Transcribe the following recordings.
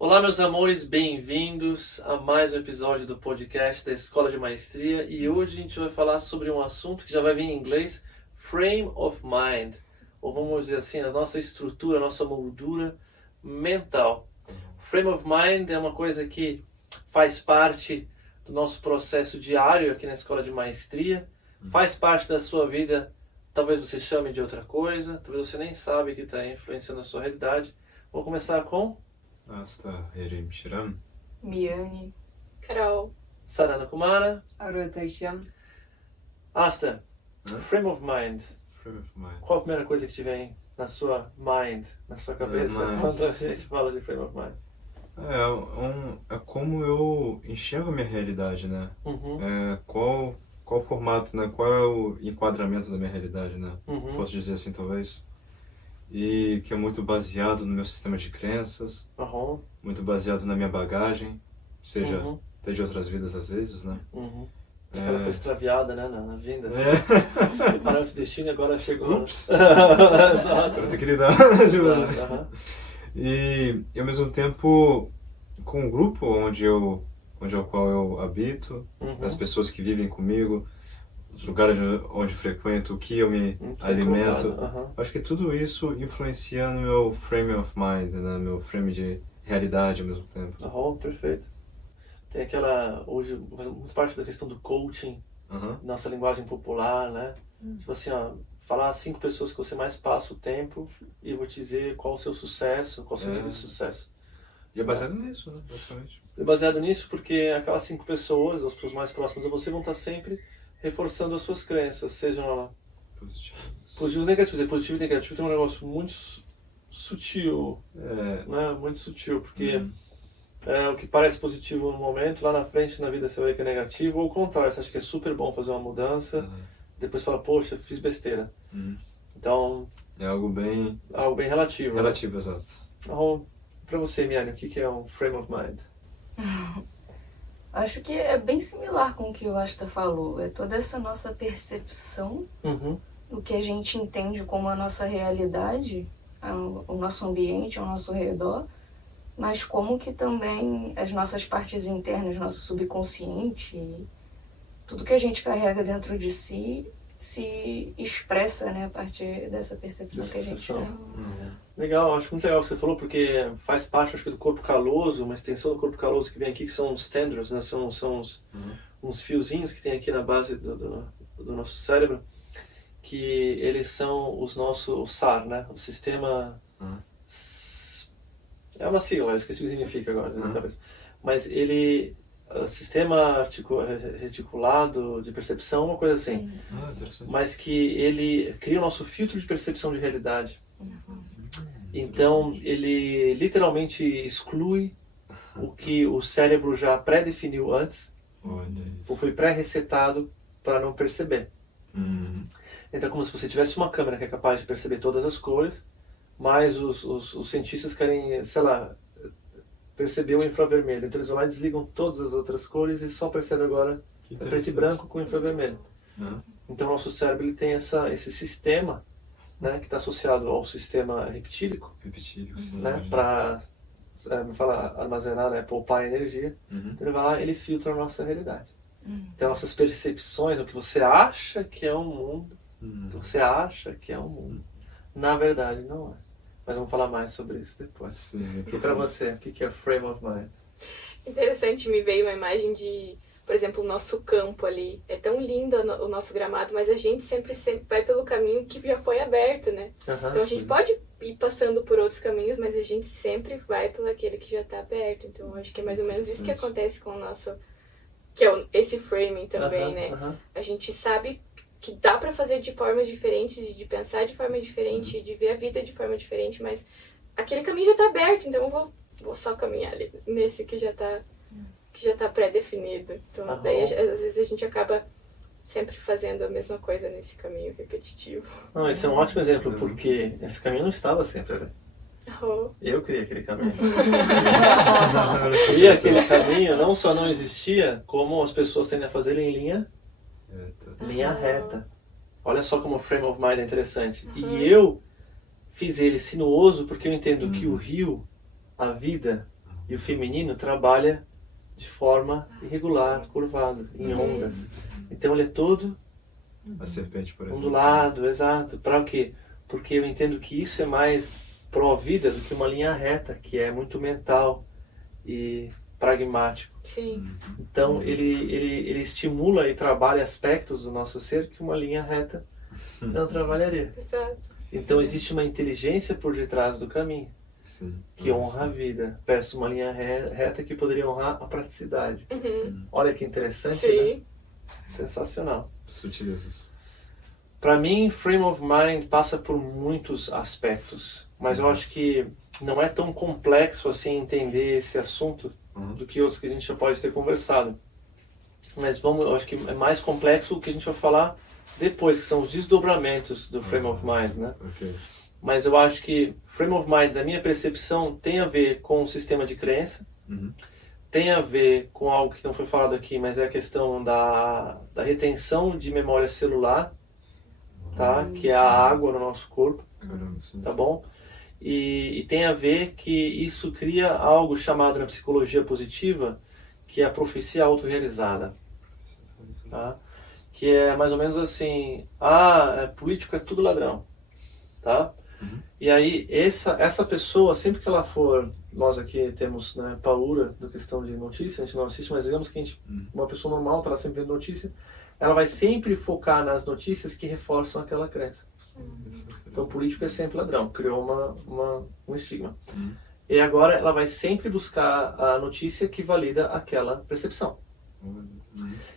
Olá, meus amores, bem-vindos a mais um episódio do podcast da Escola de Maestria e hoje a gente vai falar sobre um assunto que já vai vir em inglês, Frame of Mind, ou vamos dizer assim, a nossa estrutura, a nossa moldura mental. Frame of Mind é uma coisa que faz parte do nosso processo diário aqui na Escola de Maestria, faz parte da sua vida, talvez você chame de outra coisa, talvez você nem sabe que está influenciando a sua realidade. Vou começar com Asta, Erim Shiram. Miane, Carol, Sarana Kumara. Arutasham. Asta, Frame of Mind. Frame of Mind. Qual a primeira coisa que te vem na sua mind, na sua cabeça, Mind. quando a gente fala de Frame of Mind? É como eu enxergo a minha realidade, né? Uhum, Qual o formato, né? Qual é o enquadramento da minha realidade, né? uhum, Posso dizer assim, talvez. E que é muito baseado no meu sistema de crenças, uhum, muito baseado na minha bagagem, seja uhum, até de outras vidas às vezes, né? uhum. Ela foi extraviada, né, na vinda. Assim. É. Preparou o destino e agora chegou. Ups. Exato. Agora tem que lidar. Uhum. E ao mesmo tempo, com o grupo onde ao qual eu habito, as pessoas que vivem comigo, os lugares onde frequento, o que eu me alimento, acho que tudo isso influencia no meu frame of mind, né? Meu frame de realidade ao mesmo tempo. Perfeito. Tem aquela, hoje, muito parte da questão do coaching, nossa linguagem popular, né? Tipo assim, ó, falar 5 pessoas que você mais passa o tempo e eu vou te dizer qual o seu sucesso, qual o seu nível de sucesso. E é baseado nisso, né? Basicamente. É baseado nisso porque aquelas 5 pessoas, as pessoas mais próximas a você, vão estar sempre reforçando as suas crenças, sejam ela positivos e negativos. E positivo e negativo tem um negócio muito sutil, né? Muito sutil, porque o que parece positivo no momento, lá na frente na vida você vai ver que é negativo, ou o contrário, você acha que é super bom fazer uma mudança, depois fala, poxa, fiz besteira. Então, é algo bem relativo. relativo, né? exato. Então, pra você, Miane, o que é um frame of mind? Acho que é bem similar com o que o Asta falou. É toda essa nossa percepção do que a gente entende como a nossa realidade, o nosso ambiente ao nosso redor, mas como que também as nossas partes internas, nosso subconsciente, tudo que a gente carrega dentro de si se expressa, né, a partir dessa percepção que a gente tem. Legal, acho muito legal o que você falou, porque faz parte, acho que, do corpo caloso, uma extensão do corpo caloso que vem aqui, que são os tendrils, né? São uns fiozinhos que tem aqui na base do nosso cérebro, que eles são o SAR, né? O sistema... É uma sigla, eu esqueci o que significa agora, na cabeça. Mas ele... Sistema reticulado de percepção, uma coisa assim. Mas que ele cria o nosso filtro de percepção de realidade. Então, ele literalmente exclui o que o cérebro já pré-definiu antes, ou foi pré-resetado para não perceber. Então, é como se você tivesse uma câmera que é capaz de perceber todas as cores, mas os cientistas querem, sei lá, perceber o infravermelho. Então, eles vão lá e desligam todas as outras cores e só percebem agora preto e branco com infravermelho. Então, o nosso cérebro ele tem esse sistema, né, que está associado ao sistema reptílico, né, para armazenar, né, poupar energia. Então ele vai lá, ele filtra a nossa realidade. Então nossas percepções, o que você acha que é um mundo, o que você acha que é um mundo, na verdade não é. Mas vamos falar mais sobre isso depois. E para você, o que é frame of mind? interessante, me veio uma imagem de, por exemplo, o nosso campo ali. É tão lindo o nosso gramado, mas a gente sempre vai pelo caminho que já foi aberto, né? Então a gente pode ir passando por outros caminhos, mas a gente sempre vai pelo aquele que já está aberto. Então acho que é mais ou menos isso que acontece com o nosso... Que é esse framing também, né? A gente sabe que dá para fazer de formas diferentes, de pensar de forma diferente, de ver a vida de forma diferente, mas aquele caminho já está aberto, então eu vou só caminhar ali nesse que já está pré-definido. Então daí às vezes a gente acaba sempre fazendo a mesma coisa nesse caminho repetitivo. Não, esse é um ótimo exemplo, porque esse caminho não estava sempre ali. Eu criei aquele caminho. E aquele caminho não só não existia, como as pessoas tendem a fazer ele em linha reta. Olha só como o frame of mind é interessante. E eu fiz ele sinuoso porque eu entendo que o rio, a vida, E o feminino trabalha de forma irregular, curvado, em ondas. Então ele é todo a serpente, por exemplo. ondulado, exato. Para o quê? Porque eu entendo que isso é mais pró-vida do que uma linha reta, que é muito mental e pragmático. Sim. Então ele estimula e trabalha aspectos do nosso ser que uma linha reta não trabalharia. Exato. Então existe uma inteligência por detrás do caminho. Sim. Que honra a vida, versus uma linha reta que poderia honrar a praticidade. Olha que interessante, Sim. né? Sensacional. Sutilezas. Para mim, frame of mind passa por muitos aspectos, mas eu acho que não é tão complexo assim entender esse assunto do que outros que a gente já pode ter conversado. Mas eu acho que é mais complexo o que a gente vai falar depois, que são os desdobramentos do frame of mind, né? Okay. Mas eu acho que frame of mind, na minha percepção, tem a ver com o sistema de crença, tem a ver com algo que não foi falado aqui, mas é a questão da retenção de memória celular, tá? Que é a água no nosso corpo, tá bom? E tem a ver que isso cria algo chamado na psicologia positiva, que é a profecia autorrealizada, tá? Que é mais ou menos assim, político é tudo ladrão, tá? E aí essa pessoa, sempre que ela for, nós aqui temos, né, paura da questão de notícia, a gente não assiste, mas digamos que uma pessoa normal está sempre vendo notícia, ela vai sempre focar nas notícias que reforçam aquela crença. Então político é sempre ladrão, criou um estigma. E agora ela vai sempre buscar a notícia que valida aquela percepção.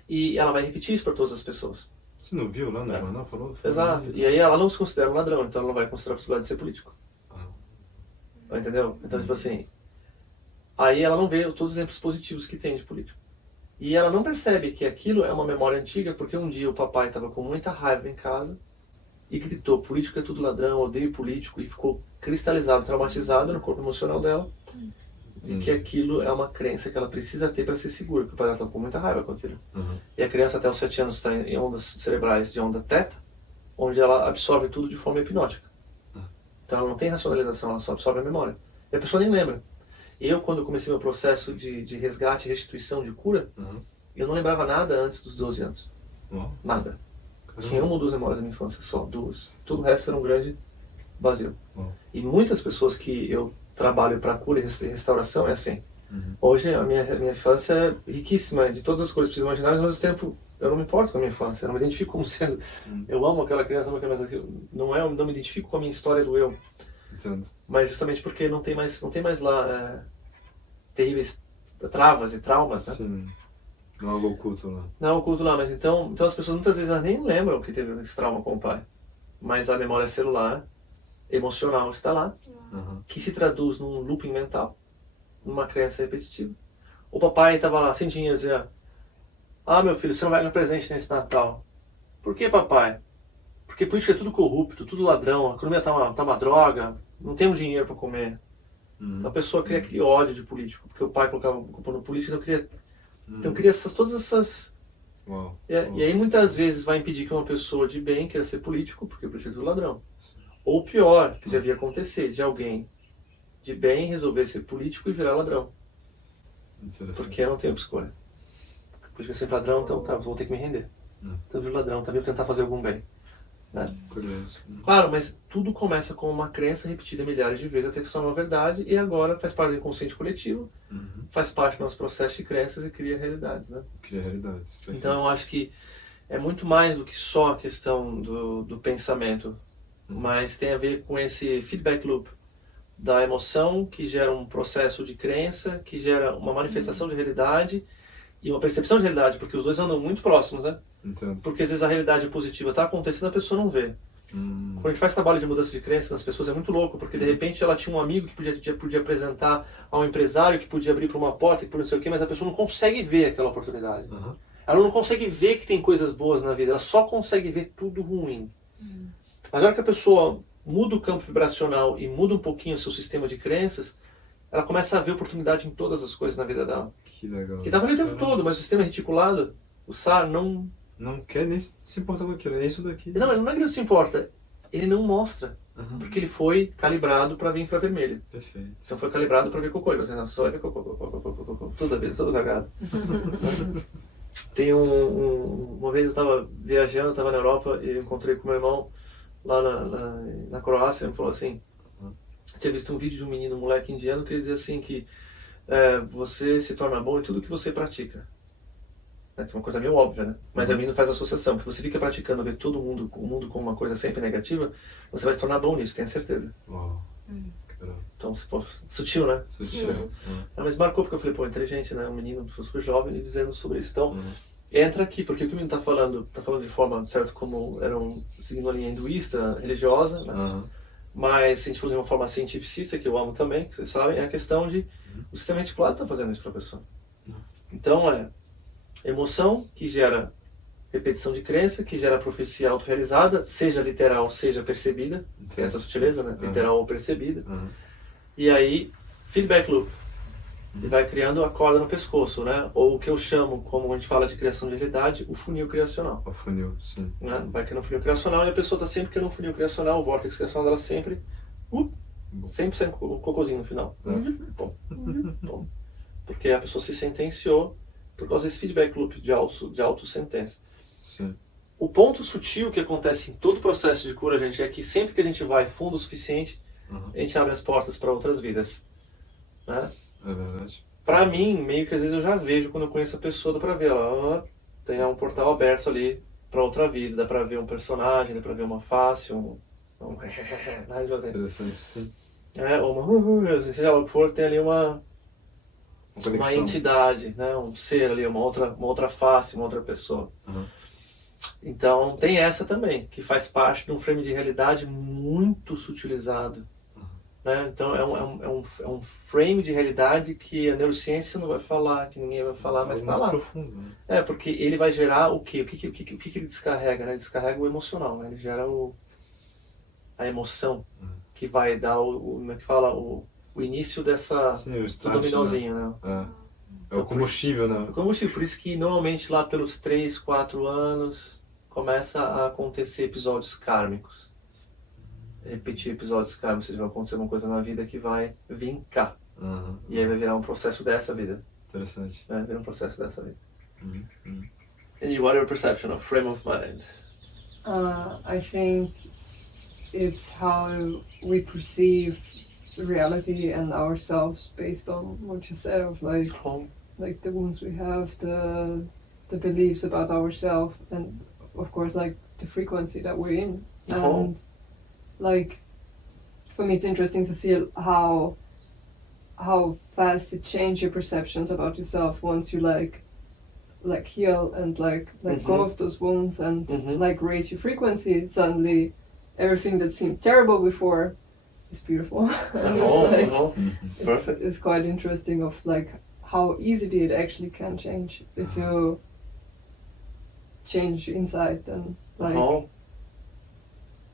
E ela vai repetir isso para todas as pessoas. Você não viu lá no jornal? Falou? Exato. E aí ela não se considera um ladrão, então ela não vai considerar a possibilidade de ser político. Entendeu? Então, tipo assim, aí ela não vê todos os exemplos positivos que tem de político. E ela não percebe que aquilo é uma memória antiga, porque um dia o papai estava com muita raiva em casa e gritou, político é tudo ladrão, odeio político, e ficou cristalizado, traumatizado no corpo emocional dela, de que aquilo é uma crença que ela precisa ter para ser segura, porque o pai dela estava com muita raiva com aquilo. E a criança até os 7 anos está em ondas cerebrais de onda teta, onde ela absorve tudo de forma hipnótica. Então ela não tem racionalização, ela só absorve a memória. E a pessoa nem lembra. Eu, quando comecei meu processo de resgate, restituição, de cura, eu não lembrava nada antes dos 12 anos. Nada. Tinha uma ou duas memórias da minha infância, só 2. Todo o resto era um grande vazio. E muitas pessoas que eu trabalho para cura e restauração é assim. Hoje a minha infância é riquíssima de todas as coisas possíveis e imaginárias, mas ao mesmo tempo eu não me importo com a minha infância, eu não me identifico como sendo. Eu amo aquela criança, amo aquela, mas não me identifico com a minha história do eu. Entendo. Mas justamente porque não tem mais lá terríveis travas e traumas, né? Sim. Não é algo oculto lá. Não é oculto lá, mas então as pessoas muitas vezes elas nem lembram que teve esse trauma com o pai. Mas a memória celular, emocional está lá, que se traduz num looping mental, numa crença repetitiva. O papai estava lá sem dinheiro, dizia: meu filho, você não vai ganhar presente nesse Natal. Por que, papai? Porque político é tudo corrupto, tudo ladrão, a economia tá uma droga, não temos dinheiro para comer. Então a pessoa cria aquele ódio de político, porque o pai colocava culpa no político, então cria todas essas... E aí muitas vezes vai impedir que uma pessoa de bem queira ser político, porque o político é tudo ladrão. Ou pior, que já havia acontecer, de alguém de bem resolver ser político e virar ladrão. Porque eu não tenho escolha. Político é sempre ladrão, então vou ter que me render. Então eu viro ladrão, também vou tentar fazer algum bem. Né? Claro, mas tudo começa com uma crença repetida milhares de vezes até que se torna uma verdade, e agora faz parte do inconsciente coletivo, faz parte do nosso processo de crenças e cria realidades, né? Cria realidades. Perfeito. Então eu acho que é muito mais do que só a questão do pensamento, mas tem a ver com esse feedback loop da emoção que gera um processo de crença, que gera uma manifestação de realidade e uma percepção de realidade, porque os dois andam muito próximos, né? Entendo. Porque às vezes a realidade positiva está acontecendo e a pessoa não vê. Quando a gente faz trabalho de mudança de crença nas pessoas é muito louco, porque de repente ela tinha um amigo que podia apresentar a um empresário, que podia abrir para uma porta, que por não sei o quê, mas a pessoa não consegue ver aquela oportunidade. Ela não consegue ver que tem coisas boas na vida, ela só consegue ver tudo ruim. Mas na hora que a pessoa muda o campo vibracional e muda um pouquinho o seu sistema de crenças, ela começa a ver oportunidade em todas as coisas na vida dela. Que legal. Que estava ali o tempo todo, mas o sistema reticulado, o SAR, não quer nem se importar com aquilo, é isso daqui. Não é que não se importa. ele não mostra. Porque ele foi calibrado para ver infravermelho. Perfeito. Então foi calibrado para ver cocô. E você não só vai ver cocô, toda vez, todo cagado. Tem uma vez eu estava viajando, estava na Europa e eu encontrei com meu irmão lá na Croácia. Ele falou assim, tinha visto um vídeo de um menino, um moleque indiano, que ele dizia assim que você se torna bom em tudo que você pratica. É uma coisa meio óbvia, né? Mas a menino faz associação, que você fica praticando ver todo mundo, o mundo como uma coisa sempre negativa, você vai se tornar bom nisso, tenha certeza. Uau. Então, sutil, né? Sutil. Mas marcou porque eu falei, pô, inteligente, né? Um menino super jovem dizendo sobre isso. Então, entra aqui, porque o que o menino está falando de forma, certo, como seguindo a linha hinduísta, religiosa, né? Mas se a gente for de uma forma cientificista, que eu amo também, que vocês sabem, é a questão de o sistema reticulado está fazendo isso para a pessoa. Então, emoção que gera repetição de crença, que gera profecia autorrealizada, seja literal, seja percebida, tem essa sutileza, né? Literal ou percebida. E aí, feedback loop. E vai criando a corda no pescoço, né? Ou o que eu chamo, como a gente fala de criação de realidade, o funil criacional. O funil, sim. Né? Vai criando um funil criacional e a pessoa está sempre criando um funil criacional, o vórtice criacional dela sempre sai um cocôzinho no final. Bom. Porque a pessoa se sentenciou por causa desse feedback loop de auto-sentença. Sim. O ponto sutil que acontece em todo o processo de cura, gente, é que sempre que a gente vai fundo o suficiente, a gente abre as portas para outras vidas. Né? É verdade. Pra mim, meio que às vezes eu já vejo, quando eu conheço a pessoa, dá pra ver, ela tem um portal aberto ali para outra vida, dá pra ver um personagem, dá pra ver uma face, Interessante, sim. Ou seja lá o que for, tem ali uma conexão. Uma entidade, né? Um ser ali, uma outra face, uma outra pessoa. Então tem essa também, que faz parte de um frame de realidade muito sutilizado. Né? Então é um frame de realidade que a neurociência não vai falar, que ninguém vai falar, mas está lá. Profundo, né? Porque ele vai gerar o quê? O que ele descarrega? Né? Ele descarrega o emocional, né? Ele gera a emoção que vai dar como é que fala? O início dessa dominózinho, né? É o combustível, né? O combustível, por isso que normalmente lá pelos 3, 4 anos começa a acontecer episódios kármicos. Repetir episódios kármicos, ou seja, vai acontecer uma coisa na vida que vai vincar. E aí vai virar um processo dessa vida. Interessante. Vai virar um processo dessa vida. And what are your perception of frame of mind? I think it's how we perceive reality and ourselves based on what you said of like the wounds we have, the beliefs about ourselves, and of course like the frequency that we're in. And like for me it's interesting to see how fast it changes your perceptions about yourself once you like heal and like let go of those wounds and like raise your frequency. Suddenly everything that seemed terrible before is beautiful. And it's quite interesting of like how easily it actually can change if you change inside and like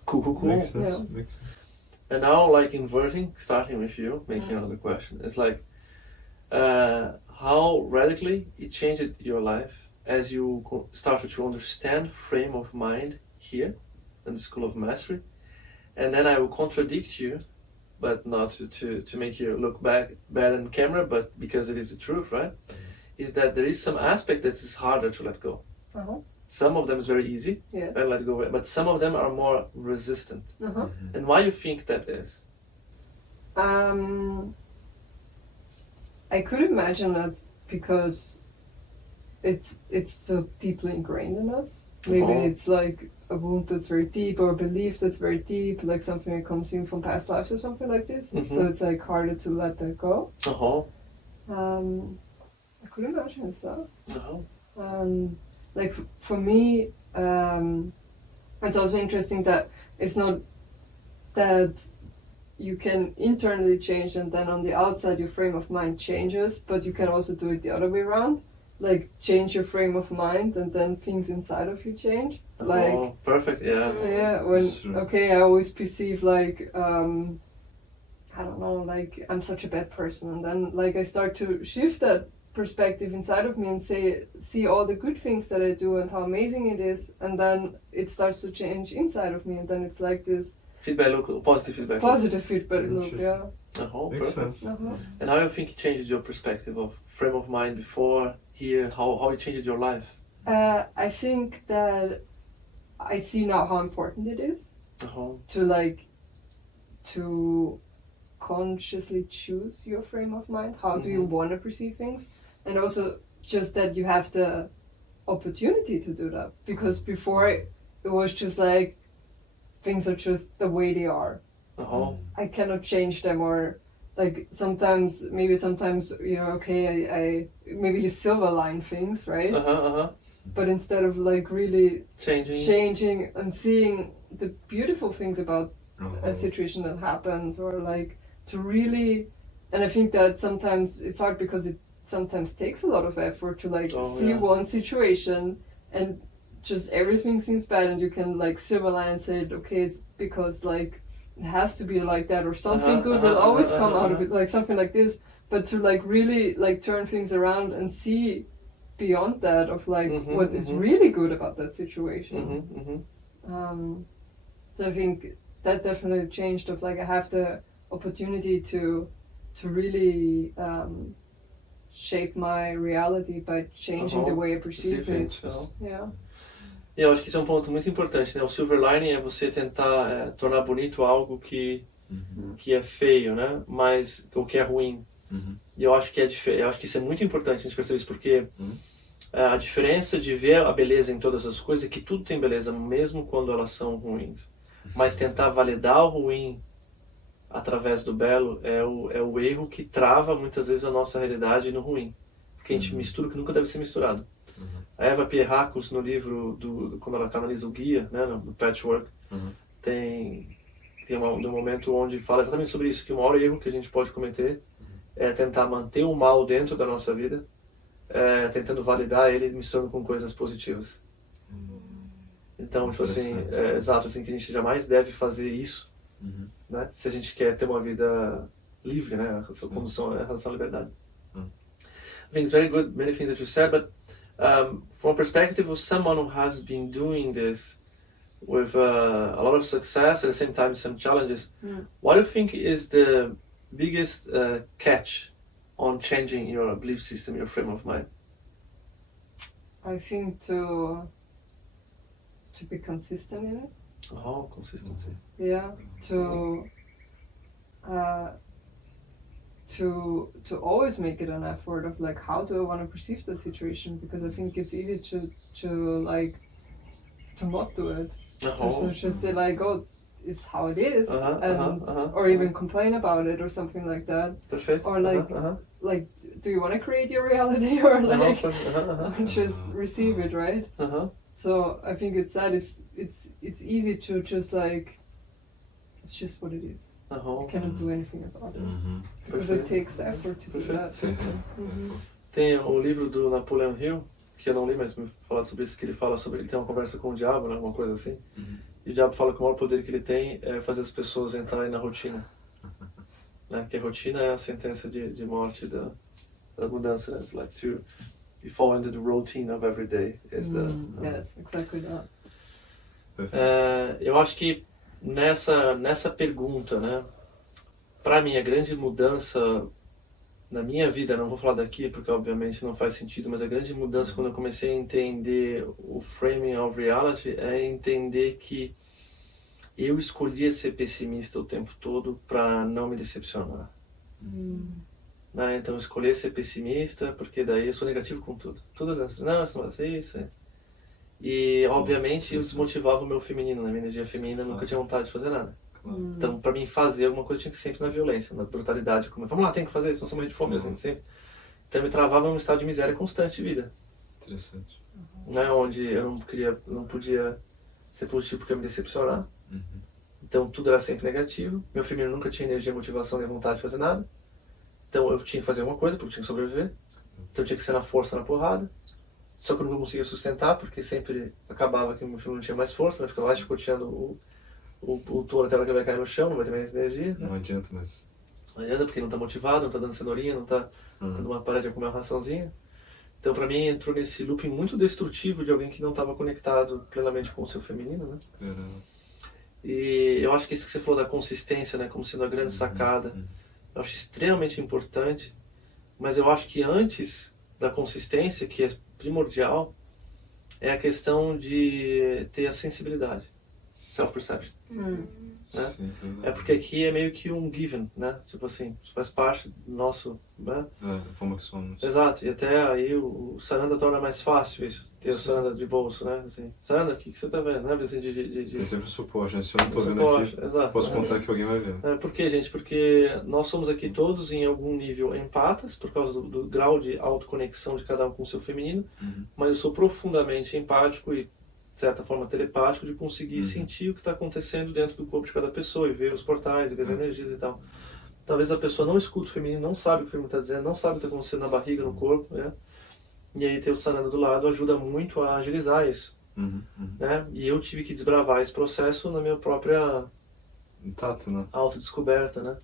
Cool. Makes sense. And now, like inverting, starting with you, making another question. It's like how radically it changed your life as you started to understand frame of mind here in the School of Mastery. And then I will contradict you, but not to make you look bad on camera, but because it is the truth, right? Is that there is some aspect that is harder to let go. Some of them is very easy, and let go, but some of them are more resistant. And why do you think that is? I could imagine that's because it's so deeply ingrained in us. Maybe it's like a wound that's very deep, or a belief that's very deep, like something that comes in from past lives or something like this. So it's like harder to let that go. I could imagine so. Like for me, it's also interesting that it's not that you can internally change and then on the outside your frame of mind changes, but you can also do it the other way around. Like change your frame of mind and then things inside of you change. Like perfect, yeah. I always perceive like I don't know, like I'm such a bad person, and then like I start to shift that perspective inside of me and see all the good things that I do and how amazing it is, and then it starts to change inside of me, and then it's like this feedback loop, positive feedback loop, yeah. Perfect. And how do you think it changes your perspective of frame of mind before, here, how it changes your life? I think that I see now how important it is to consciously choose your frame of mind. How do you want to perceive things? And also just that you have the opportunity to do that. Because before it was just like, things are just the way they are. I cannot change them, or like sometimes, you know, okay, I maybe you silver line things, right? But instead of like really changing and seeing the beautiful things about a situation that happens, or like to really, and I think that sometimes it's hard because it sometimes takes a lot of effort to like see one situation and just everything seems bad, and you can like silver line and say, okay, it's because like it has to be like that, or something good will always come out of it, like something like this. But to like really like turn things around and see beyond that of like what is really good about that situation. So I think that definitely changed, of like I have the opportunity to really shape my reality by changing the way I perceive it. So, yeah. E eu acho que isso é um ponto muito importante, né? O silver lining é você tentar tornar bonito algo que é feio, né? Mas o que é ruim. E eu acho que eu acho que isso é muito importante a gente perceber isso, porque a diferença de ver a beleza em todas as coisas é que tudo tem beleza, mesmo quando elas são ruins. Mas tentar validar o ruim através do belo é o erro que trava muitas vezes a nossa realidade no ruim. Porque a gente mistura o que nunca deve ser misturado. A Eva Pierrakos, no livro, quando ela canaliza o guia, né, no Patchwork, tem um momento onde fala exatamente sobre isso, que o maior erro que a gente pode cometer é tentar manter o mal dentro da nossa vida, tentando validar ele misturando com coisas positivas. Então, tipo assim, exato, assim, que a gente jamais deve fazer isso, né, se a gente quer ter uma vida livre, né, a condução em relação à liberdade. I think it's very good, many things that you said, but from a perspective of someone who has been doing this with a lot of success, at the same time some challenges, what do you think is the biggest catch on changing your belief system, your frame of mind? I think to be consistent in it. Consistency. Yeah, to always make it an effort of like, how do I want to perceive the situation? Because I think it's easy to like to not do it. To just say like, oh, it's how it is, or even complain about it or something like that. Perfect. Or like, like, do you want to create your reality, or like just receive it, right? So I think it's that it's easy to just like, it's just what it is. You cannot do anything about it. Because it takes effort to do that. Tem o livro do Napoleon Hill, que eu não li, mas me falaram sobre isso, que ele fala sobre, ele tem uma conversa com o diabo, né, alguma coisa assim. E o diabo fala que o maior poder que ele tem é fazer as pessoas entrarem na rotina. Né? Que a rotina é a sentença de morte da mudança, né? It's like you fall into the routine of every day. Yes, exactly that. Eu acho que nessa pergunta, né, para mim a grande mudança na minha vida, não vou falar daqui porque obviamente não faz sentido, mas a grande mudança quando eu comecei a entender o framing of reality é entender que eu escolhia ser pessimista o tempo todo para não me decepcionar. Né? Então eu escolhi ser pessimista porque daí eu sou negativo com tudo. Não, isso não é isso. E, obviamente, eu desmotivava o meu feminino, né? Minha energia feminina, nunca tinha vontade de fazer nada. Então, pra mim fazer alguma coisa, tinha que ser sempre na violência, na brutalidade. Como, vamos lá, tem que fazer isso, não somos de fome, assim, sempre. Então, eu me travava num estado de miséria constante de vida. Interessante. Né? Onde eu não podia ser positivo porque eu ia me decepcionar. Então, tudo era sempre negativo. Meu feminino nunca tinha energia, motivação nem vontade de fazer nada. Então, eu tinha que fazer alguma coisa, porque eu tinha que sobreviver. Então, eu tinha que ser na força, na porrada. Só que eu não conseguia sustentar, porque sempre acabava que o meu filho não tinha mais força, né? Ficava lá chicoteando o touro até ela que vai cair no chão, não vai ter mais energia. Não adianta mais. Não adianta porque não está motivado, não está dando cenourinha, não está dando uma paradinha comer uma raçãozinha. Então, para mim, entrou nesse looping muito destrutivo de alguém que não estava conectado plenamente com o seu feminino, né? E eu acho que isso que você falou da consistência, né, como sendo a grande sacada, eu acho extremamente importante, mas eu acho que antes da consistência, que é primordial, é a questão de ter a sensibilidade, self-perception. Né? Sim, é porque aqui é meio que um given, né? Tipo assim, isso faz parte do nosso, né? Da forma que somos. Exato, e até aí o Sananda torna mais fácil isso, ter o Sananda de bolso, né? Assim, Sananda, o que você tá vendo, né? Assim, Tem sempre o suporte, né? Se eu não tô vendo suporte, aqui, exato, posso né? contar que alguém vai ver. Por quê, gente? Porque nós somos aqui todos em algum nível empatas, por causa do grau de autoconexão de cada um com o seu feminino, mas eu sou profundamente empático e de certa forma telepático, de conseguir sentir o que está acontecendo dentro do corpo de cada pessoa e ver os portais e ver as energias e tal. Talvez a pessoa não escuta o feminino, não sabe o que o feminino está dizendo, não sabe o que está acontecendo na barriga, no corpo, né? E aí ter o Sananda do lado ajuda muito a agilizar isso, né? E eu tive que desbravar esse processo na minha própria Tato, né? autodescoberta, né?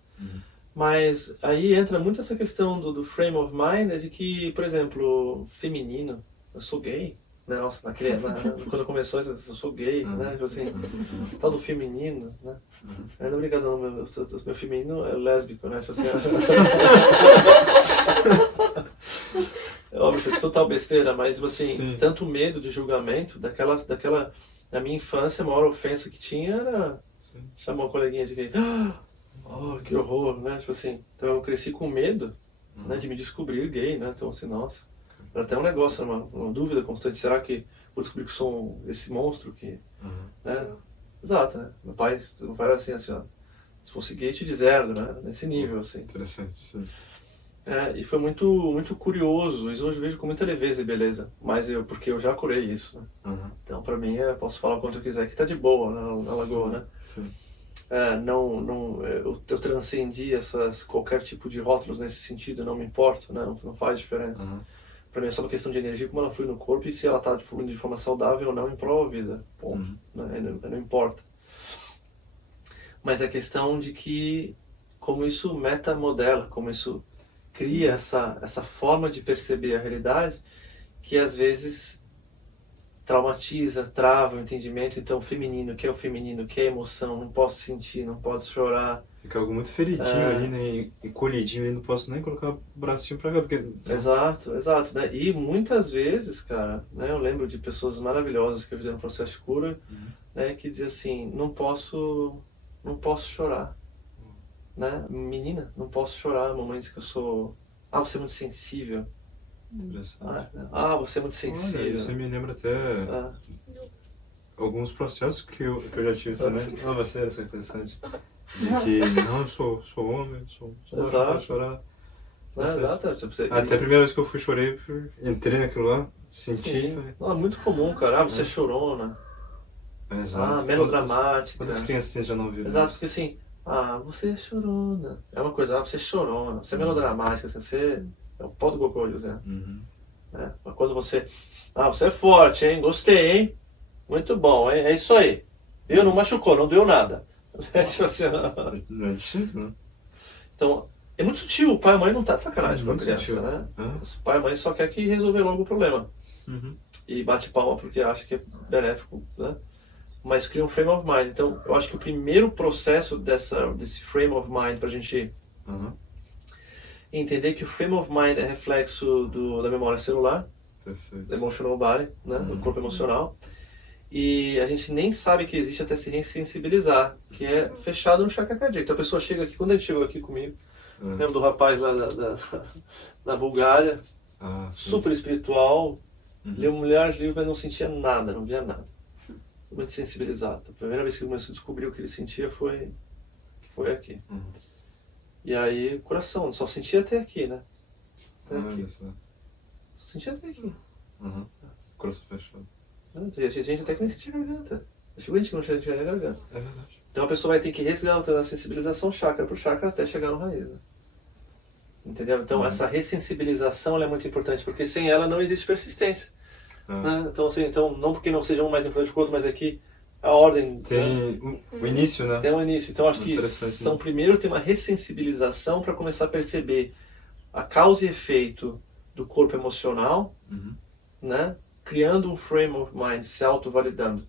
Mas aí entra muito essa questão do frame of mind, de que, por exemplo, feminino, eu sou gay, né? Nossa, quando começou isso, eu sou gay, né? Tipo assim, esse tal do feminino, né? Não, obrigado, não, meu feminino é lésbico, né? Tipo assim, é óbvio, isso é total besteira, mas tipo assim, tanto medo de julgamento, na minha infância, a maior ofensa que tinha era chamar uma coleguinha de gay. Oh, que horror, né? Tipo assim, então eu cresci com medo, né, de me descobrir gay, né? Então assim, nossa, era até um negócio, uma dúvida constante, será que vou descobrir que sou esse monstro que, né? Exato, né? Meu pai era assim, ó, se fosse gay te zero, né? Nesse nível, assim. Interessante, sim. E foi muito, muito curioso, isso hoje eu vejo com muita leveza e beleza, mas porque eu já curei isso, né? Então pra mim, eu posso falar o quanto eu quiser, que tá de boa na lagoa, né? Sim. Eu transcendi qualquer tipo de rótulos nesse sentido, não me importo, né? Não faz diferença. Para mim é só uma questão de energia, como ela flui no corpo, e se ela está fluindo de forma saudável ou não em prol da vida, ponto, né? Não importa. Mas a questão de que, como isso metamodela, como isso cria essa forma de perceber a realidade, que às vezes traumatiza, trava o entendimento. Então, o feminino, que é o feminino, que é a emoção, não posso sentir, não posso chorar. Fica algo muito feridinho ali, né? Encolhidinho ali, não posso nem colocar o bracinho pra cá, porque... Exato, né? E muitas vezes, cara, né, eu lembro de pessoas maravilhosas que fizeram um processo de cura, né, que diziam assim, não posso chorar, né? Menina, não posso chorar, mamãe diz que eu sou... você é muito sensível. Você é muito sensível. Olha, você me lembra até alguns processos que eu já tive também. Vai ser interessante. De que, não, eu sou homem, não posso chorar. Exato. Até a primeira vez que eu chorei, entrei naquilo lá, senti. É muito comum, cara. Você é chorona. Exato. Melodramática. Quantas crianças já não viram? Exato, porque assim, você é chorona. É uma coisa, você é chorona, você é melodramática, você é o pó do gogolho, né? Mas quando você é forte, hein? Gostei, hein? Muito bom, hein? É isso aí. Viu? Não machucou, não deu nada. Tipo assim, não é distinto, né? Então, é muito sutil. O pai e a mãe não tá de sacanagem com a criança, sutil, né? O pai e a mãe só quer que resolver logo o problema. E bate palma porque acha que é benéfico, né? Mas cria um frame of mind. Então, eu acho que o primeiro processo desse frame of mind pra gente entender que o frame of mind é reflexo da memória celular, do emotional body, né? Do corpo emocional. E a gente nem sabe que existe até se ressensibilizar, que é fechado no chakra cardíaco. Então a pessoa chega aqui, quando ele chegou aqui comigo, lembro do rapaz lá da Bulgária, super espiritual, leu milhares de livros, mas não sentia nada, não via nada. Muito sensibilizado. A primeira vez que ele começou a descobrir o que ele sentia foi aqui. E aí, coração, só sentia até aqui, né? Até aqui. Só sentia até aqui. Coração fechado. A gente até que nem sentia a garganta. Chegou a gente que não sentia a garganta. É verdade. Então a pessoa vai ter que resgatar a sensibilização chakra por chakra até chegar no raiz. Né? Entendeu? Então essa ressensibilização ela é muito importante, porque sem ela não existe persistência. Né? Então, assim, não porque não seja um mais importante que o outro, mas é que a ordem. Tem o início, né? Tem um início. Então acho que são primeiro tem uma ressensibilização para começar a perceber a causa e efeito do corpo emocional, né? Criando um frame of mind, se auto-validando.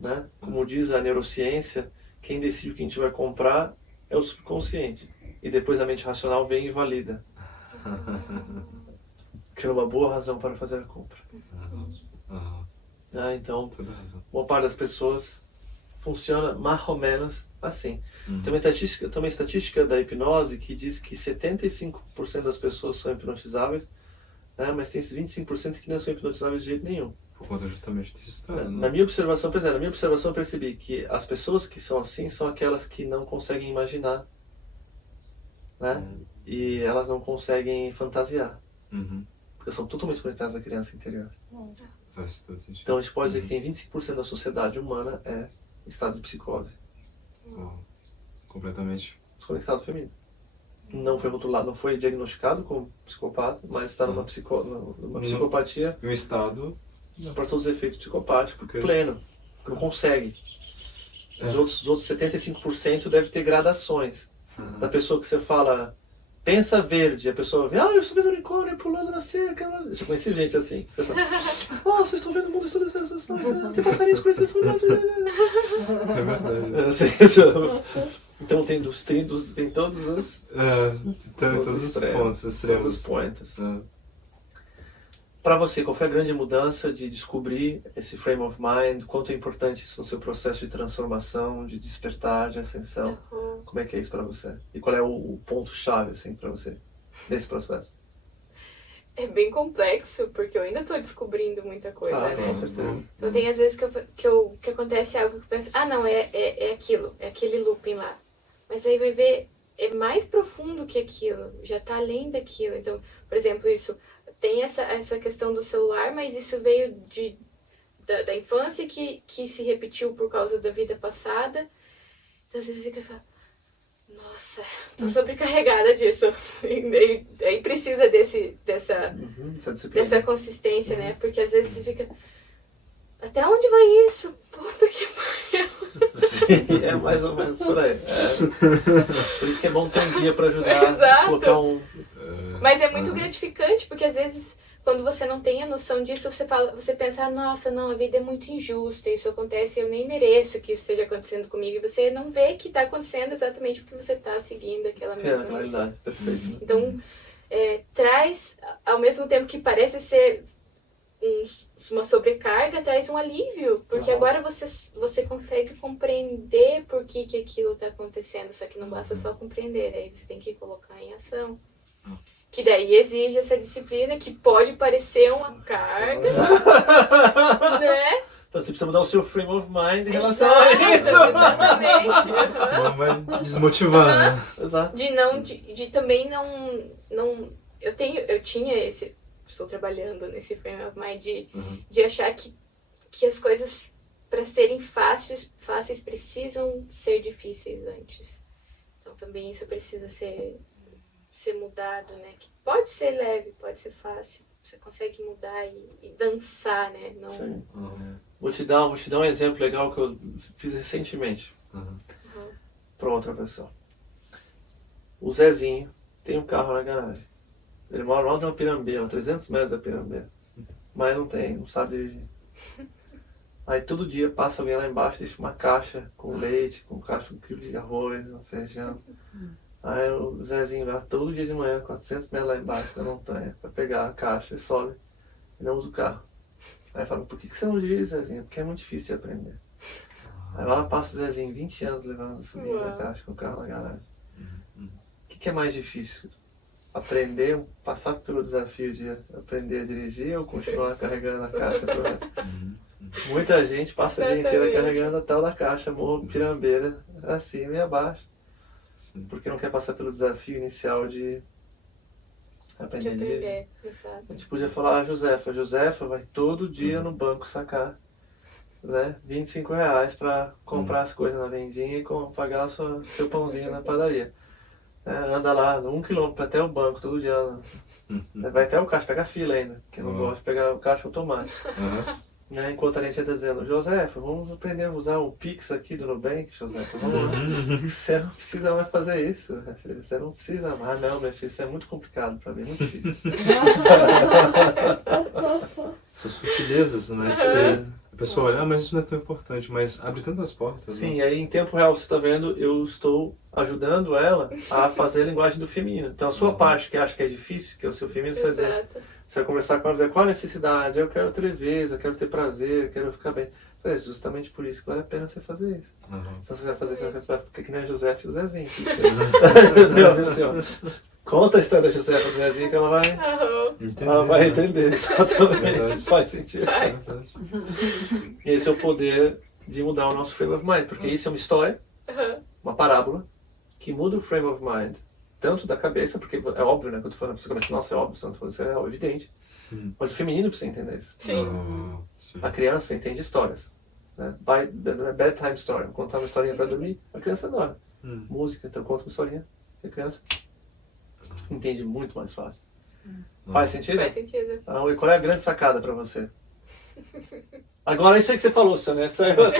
Né? Como diz a neurociência, quem decide o que a gente vai comprar é o subconsciente. E depois a mente racional vem e valida. Criando uma boa razão para fazer a compra. Então, boa parte das pessoas funciona mais ou menos assim. Tem uma estatística da hipnose que diz que 75% das pessoas são hipnotizáveis, né? Mas tem esses 25% que não são hipnotizáveis de jeito nenhum. Por conta justamente desse estado. Na minha observação, eu percebi que as pessoas que são assim são aquelas que não conseguem imaginar, né? E elas não conseguem fantasiar. Porque são totalmente conectadas à criança interior. Então a gente pode dizer que tem 25% da sociedade humana é em estado de psicose. Completamente desconectado feminino. Não foi rotulado, não foi diagnosticado como psicopata, mas está numa psicopatia. Um estado para todos os efeitos psicopáticos, pleno, não consegue. Os outros 75% deve ter gradações. Da pessoa que você fala, pensa verde, a pessoa vê, eu estou vendo unicórnio pulando na cerca. Eu já conheci gente assim. Você fala, nossa, eu estou vendo o mundo de todas as pessoas, tem passarinhos com isso. É verdade. Então tem todos os pontos extremos. Todos os pontos. Para você, qual foi a grande mudança de descobrir esse frame of mind? Quanto é importante isso no seu processo de transformação, de despertar, de ascensão? Como é que é isso para você? E qual é o ponto-chave assim, para você nesse processo? É bem complexo, porque eu ainda estou descobrindo muita coisa, né? Com certeza. Então tem às vezes que acontece algo que eu penso, não, é aquilo, é aquele looping lá. Mas aí vai ver, é mais profundo que aquilo, já está além daquilo. Então, por exemplo, isso tem essa questão do celular, mas isso veio da infância que se repetiu por causa da vida passada. Então às vezes fica falando, nossa, tô sobrecarregada disso. E aí precisa dessa consistência, né? Porque às vezes você fica, até onde vai isso? Puta que pariu. Sim, é mais ou menos por aí. Por isso que é bom ter um guia para ajudar. Exato. Colocar um... Mas é muito gratificante, porque às vezes, quando você não tem a noção disso, você pensa, nossa, não, a vida é muito injusta, isso acontece, eu nem mereço que isso esteja acontecendo comigo. E você não vê que está acontecendo exatamente porque você está seguindo aquela mesma realidade, perfeito. Então, traz, ao mesmo tempo que parece ser uma sobrecarga, traz um alívio, porque agora você consegue compreender por que aquilo está acontecendo, só que não basta só compreender, aí você tem que colocar em ação. Que daí exige essa disciplina que pode parecer uma carga, né? Então você precisa mudar o seu frame of mind em relação a isso. Exatamente. Senão vai desmotivar, né? Exato. De também não... Estou trabalhando nesse frame of mind de achar que as coisas, para serem fáceis, precisam ser difíceis antes. Então também isso precisa ser mudado, né? Que pode ser leve, pode ser fácil. Você consegue mudar e dançar, né? Não... Sim. Vou te dar um exemplo legal que eu fiz recentemente para outra pessoa. O Zezinho tem um carro na garagem. Ele mora lá de uma pirambeira, 300 metros da pirambeira. Mas não sabe dirigir. Aí todo dia passa alguém lá embaixo, deixa uma caixa com leite, com caixa com 1 quilo de arroz, um feijão. Aí o Zezinho vai todo dia de manhã, 400 metros lá embaixo da montanha, pra pegar a caixa e sobe. E não usa o carro. Aí fala, por que você não dirige, Zezinho? Porque é muito difícil de aprender. Aí lá passa o Zezinho, 20 anos levando, subindo a caixa com o carro na garagem. O que é mais difícil? Aprender, passar pelo desafio de aprender a dirigir ou continuar carregando a caixa? Muita gente passa a vida inteira carregando a tal da caixa, morro, pirambeira, acima e abaixo. Porque não quer passar pelo desafio inicial de aprender a dirigir. A gente podia falar, Josefa vai todo dia no banco sacar, né, R$25 para comprar as coisas na vendinha e pagar o seu pãozinho na padaria. Anda lá 1 quilômetro até o banco todo dia. Vai até o caixa, pega a fila ainda, que eu não gosto de pegar o caixa automático. Né? Enquanto a gente está dizendo, José, vamos aprender a usar o Pix aqui do Nubank, José, vamos lá. Você não precisa mais fazer isso, minha filha. Você não precisa mais. Não, minha filha, isso é muito complicado para mim, muito difícil. São sutilezas, né? A pessoa olha, mas isso não é tão importante, mas abre tantas portas. Sim, né? Aí em tempo real você está vendo, eu estou ajudando ela a fazer a linguagem do feminino. Então a sua parte que acha que é difícil, que é o seu feminino, você vai dizer, você vai conversar com ela e dizer, qual a necessidade? Eu quero ter leveza, eu quero ter prazer, eu quero ficar bem. É justamente por isso que vale a pena você fazer isso. Então você vai fazer, você vai ficar que nem a Josefa e o Zezinho. Entendeu? Conta a história da Josefa e do Zezinho que ela vai entender. Exatamente. Faz sentido. Esse é o poder de mudar o nosso frame of mind, porque isso é uma história, uma parábola, que muda o frame of mind. Tanto da cabeça, porque é óbvio, né? Quando eu tô falando pra você começa, nossa, é óbvio, isso é evidente. Mas o feminino precisa entender isso. Sim. A criança entende histórias. Né? Bedtime story. Vou contar uma historinha pra dormir, a criança adora. Música, então conta uma historinha, e a criança entende muito mais fácil. Faz sentido? Faz sentido. Então, e qual é a grande sacada pra você? Agora, isso aí que você falou, né? Isso aí mesmo.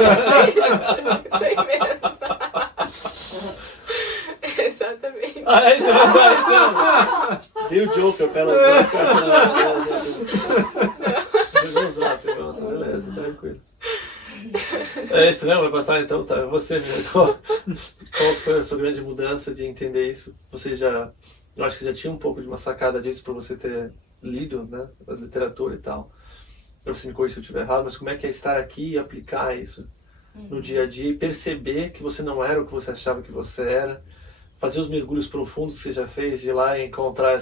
Exatamente. É isso mesmo. Dei o Joker pra ela usar. Beleza, tranquilo. É isso mesmo? Vai passar então? Tá. Você, qual foi a sua grande mudança de entender isso? Você já, eu acho que já tinha um pouco de uma sacada disso por você ter lido, né? A literatura e tal. Você me corrija se eu estiver errado, mas como é que é estar aqui e aplicar isso no dia a dia e perceber que você não era o que você achava que você era? Fazer os mergulhos profundos que você já fez, de ir lá e encontrar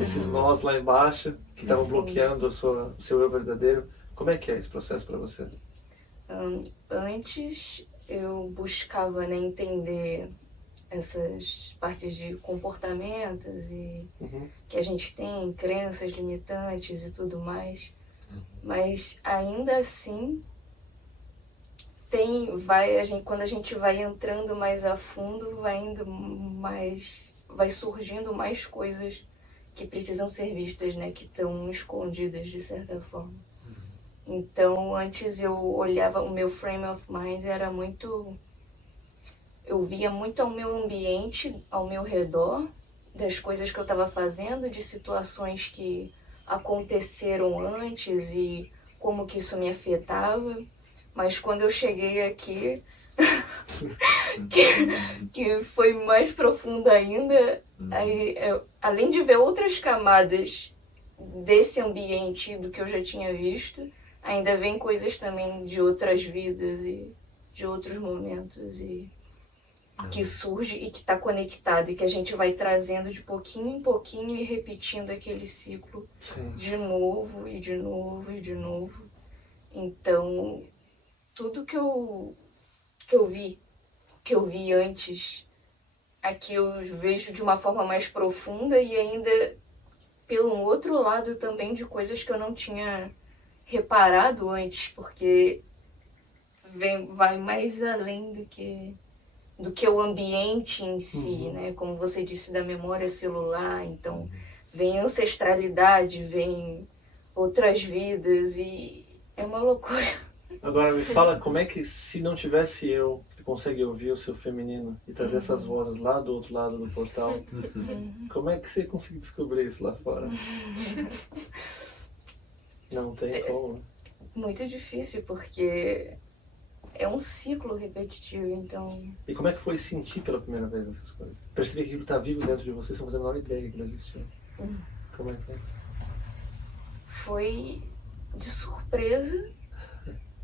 esses nós lá embaixo que estavam bloqueando o seu eu verdadeiro. Como é que é esse processo para você? Antes eu buscava, né, entender essas partes de comportamentos e que a gente tem, crenças limitantes e tudo mais, mas ainda assim quando a gente vai entrando mais a fundo, vai surgindo mais coisas que precisam ser vistas, né, que estão escondidas de certa forma. Então, antes eu olhava, o meu frame of mind era muito, eu via muito ao meu ambiente, ao meu redor, das coisas que eu estava fazendo, de situações que aconteceram antes e como que isso me afetava. Mas quando eu cheguei aqui, que foi mais profundo ainda, aí, além de ver outras camadas desse ambiente do que eu já tinha visto, ainda vem coisas também de outras vidas e de outros momentos e que surge e que está conectado e que a gente vai trazendo de pouquinho em pouquinho e repetindo aquele ciclo de novo e de novo e de novo. Então, tudo que eu vi antes, aqui eu vejo de uma forma mais profunda e ainda pelo outro lado também de coisas que eu não tinha reparado antes, porque vai mais além do que o ambiente em si, né? Como você disse, da memória celular, então vem ancestralidade, vem outras vidas e é uma loucura. Agora me fala, como é que se não tivesse eu que consegue ouvir o seu feminino e trazer essas vozes lá do outro lado do portal, como é que você conseguiu descobrir isso lá fora? Não tem como. Muito difícil, porque é um ciclo repetitivo, então... E como é que foi sentir pela primeira vez essas coisas? Perceber que aquilo está vivo dentro de você, sem fazer a menor ideia que aquilo existiu. Como é que foi? Foi de surpresa,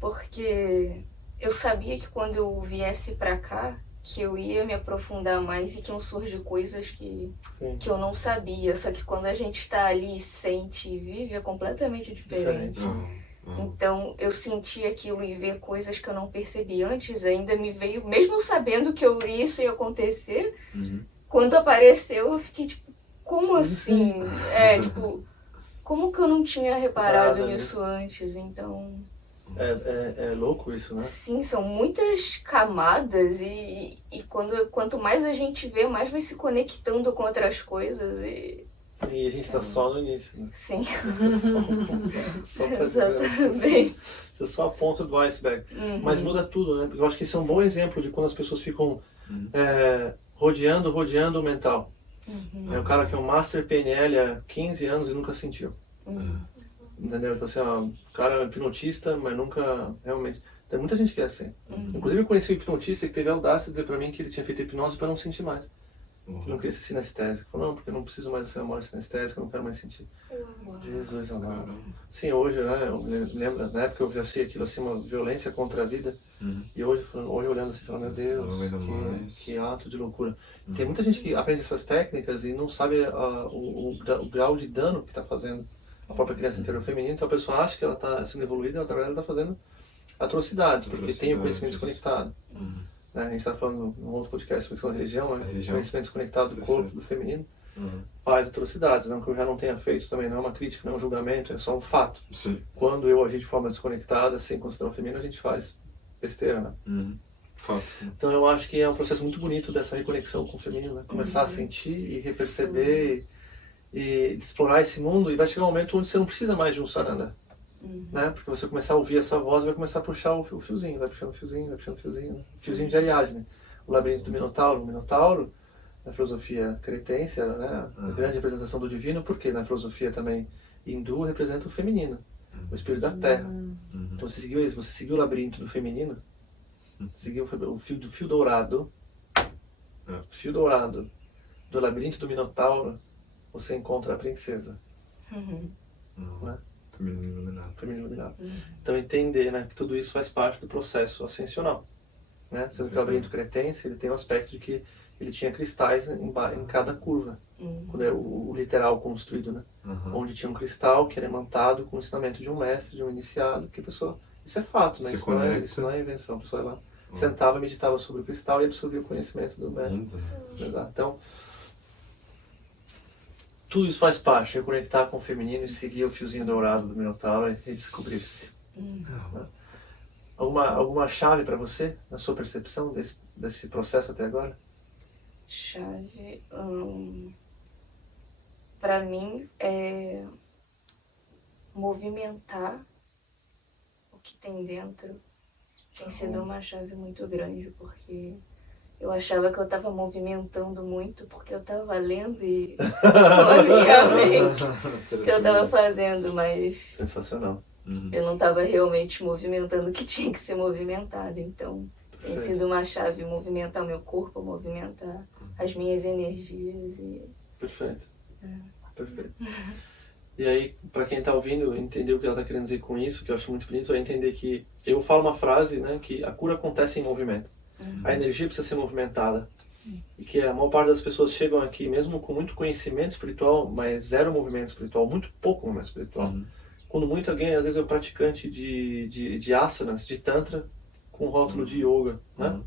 porque eu sabia que quando eu viesse pra cá, que eu ia me aprofundar mais e que iam surgir coisas que eu não sabia. Só que quando a gente está ali, sente e vive, é completamente diferente. Então, eu senti aquilo e ver coisas que eu não percebi antes, ainda me veio, mesmo sabendo que isso ia acontecer, quando apareceu, eu fiquei tipo, como assim? Tipo, como que eu não tinha reparado nisso antes? Então... É louco isso, né? Sim, são muitas camadas e quanto mais a gente vê, mais vai se conectando com outras coisas e E a gente está só no início, né? Sim. Só pra dizer, isso é só a ponta do iceberg. Mas muda tudo, né? Porque eu acho que isso é um bom exemplo de quando as pessoas ficam rodeando o mental. É o cara que é um Master PNL há 15 anos e nunca sentiu. Entendeu? Então, assim, o cara é hipnotista, mas nunca realmente... Tem muita gente que é assim. Inclusive eu conheci um hipnotista que teve a audácia de dizer pra mim que ele tinha feito hipnose para não sentir mais. Que não queria ser sinestésico. Falou, não, porque eu não preciso mais dessa memória sinestésica, eu não quero mais sentir. Jesus amado. Sim, hoje, né, eu lembro, na época eu já achei aquilo assim, uma violência contra a vida. E hoje olhando assim, falando, meu Deus, que ato de loucura. Tem muita gente que aprende essas técnicas e não sabe o grau de dano que está fazendo a própria criança interior feminina. Então a pessoa acha que ela está sendo evoluída, na verdade ela está fazendo atrocidades, porque tem o conhecimento desconectado. Né? A gente está falando num outro podcast sobre questão da religião, né? Conhecimento desconectado do corpo, do feminino, faz atrocidades. Não que eu já não tenha feito também, não é uma crítica, não é um julgamento, é só um fato. Sim. Quando eu agir de forma desconectada, sem considerar o feminino, a gente faz besteira, né? Fato. Então eu acho que é um processo muito bonito dessa reconexão com o feminino, né? Começar a sentir e reperceber e explorar esse mundo, e vai chegar um momento onde você não precisa mais de um saranda. Né? Porque você começar a ouvir essa voz, vai começar a puxar o fiozinho, vai puxando o fiozinho, vai puxando o fiozinho, né? Fiozinho de Ariadne, o labirinto do Minotauro. O Minotauro, na filosofia cretense, né? A grande representação do divino, porque na filosofia também hindu representa o feminino, o espírito da terra. Então você seguiu isso, você seguiu o labirinto do feminino, seguiu o fio dourado, do labirinto do Minotauro, você encontra a princesa. Né? Feminino iluminado. Então entender, né, que tudo isso faz parte do processo ascensional. Né? Sendo que o labirinto cretense ele tem um aspecto de que ele tinha cristais em cada curva. Quando é o literal construído, né? Onde tinha um cristal que era imantado com o ensinamento de um mestre, de um iniciado, que a pessoa... Isso é fato, né? Isso não é invenção. A pessoa lá sentava, meditava sobre o cristal e absorvia o conhecimento do mestre. Então, tudo isso faz parte, reconectar com o feminino e seguir o fiozinho dourado do Minotauro e descobrir-se. Né? Alguma chave para você, na sua percepção desse processo até agora? Chave... para mim, é movimentar o que tem dentro. Tem sido uma chave muito grande, porque... eu achava que eu estava movimentando muito porque eu estava lendo e com a minha mente que eu estava fazendo, mas sensacional. Eu não estava realmente movimentando o que tinha que ser movimentado. Então tem sido uma chave movimentar o meu corpo, movimentar as minhas energias. Perfeito. Perfeito. E aí, para quem está ouvindo, entender o que ela está querendo dizer com isso, que eu acho muito bonito, é entender que eu falo uma frase, né, que a cura acontece em movimento. A energia precisa ser movimentada. E que a maior parte das pessoas chegam aqui, mesmo com muito conhecimento espiritual, mas zero movimento espiritual, muito pouco movimento espiritual. Quando muito alguém, às vezes é um praticante de asanas, de tantra, com rótulo de yoga, né?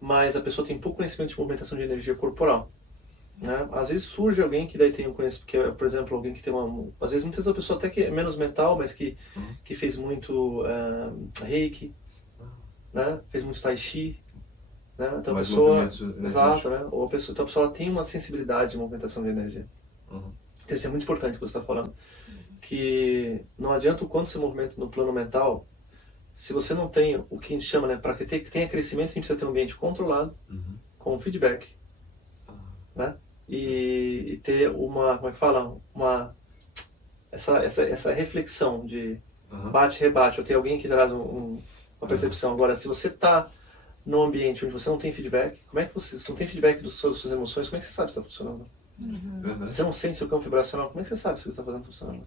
Mas a pessoa tem pouco conhecimento de movimentação de energia corporal. Né? Às vezes surge alguém que daí tem um conhecimento, que é, por exemplo, alguém que tem às vezes muitas vezes a pessoa até que é menos mental, mas que fez muito reiki, né? Fez muito tai chi, né? Então a pessoa, exato, né? Ou então a pessoa ela tem uma sensibilidade de movimentação de energia. Então isso é muito importante o que você está falando, que não adianta o quanto você movimenta no plano mental, se você não tem o que a gente chama, né, para que tenha crescimento, a gente precisa ter um ambiente controlado, com feedback, né? E ter uma, como é que fala, essa reflexão de bate-rebate, ou ter alguém que traz uma percepção. Agora, se você está num ambiente onde você não tem feedback, como é que você não tem feedback das suas emoções, como é que você sabe se está funcionando? Você não sente seu campo vibracional, como é que você sabe se o que você está fazendo funcionando?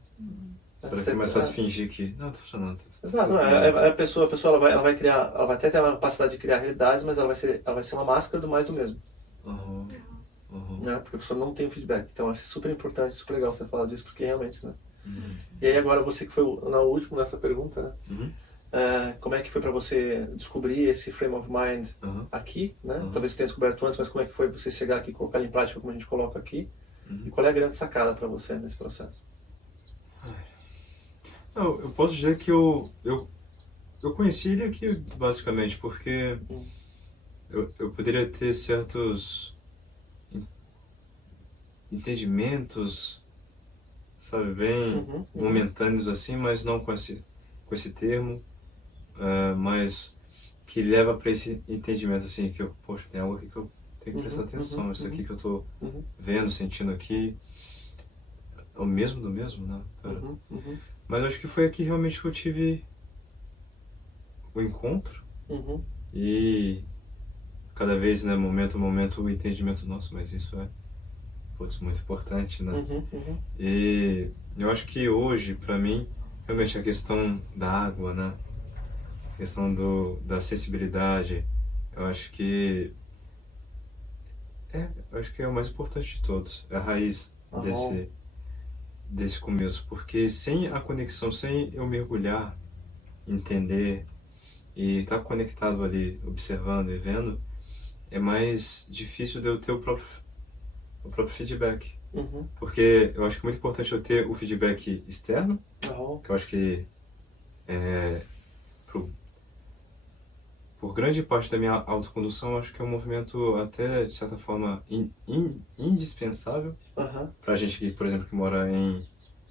Será que é mais fácil fingir que não está funcionando? Exato, a pessoa ela vai criar, ela vai até ter a capacidade de criar realidades, mas ela vai ser uma máscara do mais do mesmo. Né? Porque a pessoa não tem feedback. Então acho super importante, super legal você falar disso, porque realmente, né? E aí agora você que foi na última nessa pergunta, né? Como é que foi para você descobrir esse frame of mind aqui, né? Talvez você tenha descoberto antes, mas como é que foi você chegar aqui e colocar ele em prática como a gente coloca aqui? E qual é a grande sacada para você nesse processo? Eu posso dizer que eu conheci ele aqui basicamente porque eu poderia ter certos entendimentos sabe? Bem momentâneos assim, mas não com esse termo, mas que leva para esse entendimento assim, que poxa, tem algo aqui que eu tenho que prestar atenção, isso aqui que eu tô vendo, sentindo aqui, é o mesmo do mesmo, né? Mas acho que foi aqui realmente que eu tive o encontro e cada vez, né, momento a momento, o entendimento nosso, mas isso é muito importante, né? E eu acho que hoje, para mim, realmente a questão da água, né? A questão da acessibilidade, eu acho que é o mais importante de todos, é a raiz desse começo, porque sem a conexão, sem eu mergulhar, entender e estar conectado ali, observando e vendo, é mais difícil de eu ter o próprio feedback. Porque eu acho que é muito importante eu ter o feedback externo, que eu acho que por grande parte da minha autocondução, eu acho que é um movimento até, de certa forma, indispensável para a gente que, por exemplo, que mora em